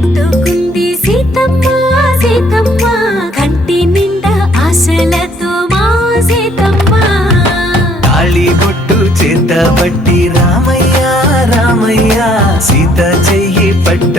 పెట్టుకుంది సీతమ్మ సీతమ్మ కంటి నిండా ఆశలతో మా సీతమ్మ తాళి బొట్టు చేత బట్టి రామయ్య రామయ్య సీత చెయ్యి పట్ట